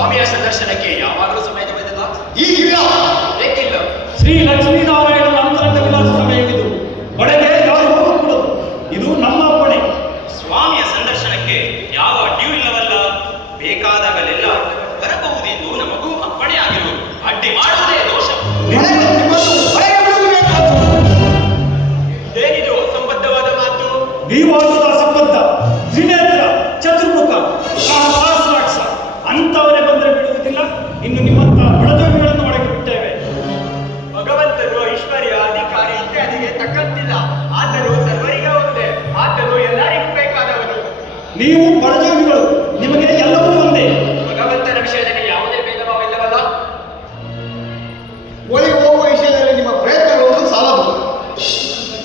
ಸ್ವಾಮಿಯ ಸಂದರ್ಶನಕ್ಕೆ ಯಾವಾಗಲೂ ಸಮಯದ ಬದಲ ಈಗಿಲ್ಲ. ಏಕಿಲ್ಲ? ಶ್ರೀ ಲಕ್ಷ್ಮೀನಾರಾಯಣನ ಅಂತರಂಗ ವಿಲಾಸ ಸಮಯವಿದು. ಒಳಗೆ ಯಾರು ಹೋಗಕೂಡದು. ಇದು ನಮ್ಮ ಅಪ್ಪಣೆ. ಸ್ವಾಮಿಯ ಸಂದರ್ಶನಕ್ಕೆ ಯಾವ ಅಡ್ಡಿಯೂ ಇಲ್ಲವಲ್ಲ. ಬೇಕಾದಾಗಲೆಲ್ಲ ಬರಬಹುದೆಂದು ನಮಗೂ ಅಪ್ಪಣೆ ಆಗಿರುವುದು. ಅಡ್ಡಿ ಮಾಡುವುದೇ ದೋಷ. ಏನಿದು ಅಸಂಬದ್ಧವಾದ ಮಾತು? ದೀವಾಸದ ಅಸಂಬದ್ಧ, ತ್ರಿನೇತ್ರ, ಚತುರ್ಮುಖ, ಸಹಸ್ರಾಕ್ಷ ಅಂತವರೇ ಬಂದರೆ ಬಿಡುವುದಿಲ್ಲ. ಇನ್ನು ನಿಮ್ಮಂತ ಬಡಜೋಗಿಗಳನ್ನು ಒಳಗೆ ಬಿಟ್ಟೇವೆ. ಭಗವಂತನು ಐಶ್ವರ್ಯ, ಅಧಿಕಾರಿ ಇತ್ಯಾದಿಗೆ ತಕ್ಕಂತಿಲ್ಲ. ಆತನು ಸರ್ವರಿಗೆ ಒಂದೇ. ಆತನು ಎಲ್ಲರಿಗೂ ಬೇಕಾದವನು. ನೀವು ಬಡಜೋಗಿಗಳು, ನಿಮಗೆ ಎಲ್ಲವೂ ಒಂದೇ. ಭಗವಂತನ ವಿಷಯದಲ್ಲಿ ಯಾವುದೇ ಭೇದ ಭಾವ ಇಲ್ಲವಲ್ಲ. ಒಳಗೆ ಹೋಗುವ ವಿಷಯದಲ್ಲಿ ನಿಮ್ಮ ಪ್ರಯತ್ನಗಳು ಸಾಲಬಹುದು.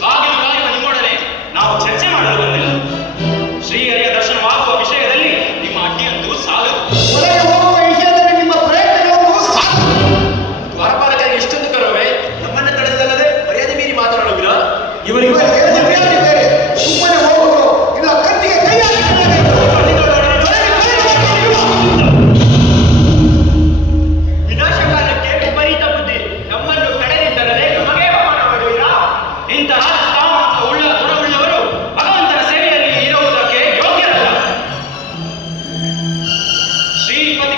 ಬಾಗಿಲು ಕಾಯುವ ನಿಮ್ಮೊಡನೆ ನಾವು ಚರ್ಚೆ ಮಾಡಲು ಬಂದಿಲ್ಲ. ಶ್ರೀಹರಿಯ ದರ್ಶನವಾಗುವ ವಿಷಯದಲ್ಲಿ ನಿಮ್ಮ ಅಡ್ಡಿಯಂತೂ ಸಾಲದು. ಒಳಗೆ ಹೋಗುವ ವಿಷಯದಲ್ಲಿ ನಿಮ್ಮ ಪ್ರಯತ್ನಗಳು ಸಾಲದು. ದ್ವಾರಪಾಲಕರಿಗೆ ಇಷ್ಟೊಂದು ಕರುವೆ ನಮ್ಮನ್ನು ತಡೆದಲ್ಲದೆ ಮರ್ಯಾದೆ ಮೀರಿ ಮಾತನಾಡುವಿರ? ಇವರಿಗೆ ಬೇರೆ ಸುಮ್ಮನೆ ಹೋಗುವುದು ಇಲ್ಲ, ಕತ್ತಿಗೆ ಕೈ ಹಾಕಿಕೊಳ್ಳಬೇಕು. ವಿನಾಶಕಾಲಕ್ಕೆ ವಿಪರೀತ ಬುದ್ಧಿ. ನಮ್ಮನ್ನು ತಡೆದಿದ್ದಲ್ಲದೆ ನಮಗೆ ಅವಮಾನವಾಗುವಿರಾ? ಇಂಥ ರಾಜಸಾಮಾಸ ಉಳ್ಳ ಗುಣವುಳ್ಳವರು ಭಗವಂತನ ಸೇವೆಯಲ್ಲಿ ಇರುವುದಕ್ಕೆ ಯೋಗ್ಯರಲ್ಲ. ಶ್ರೀಪತಿ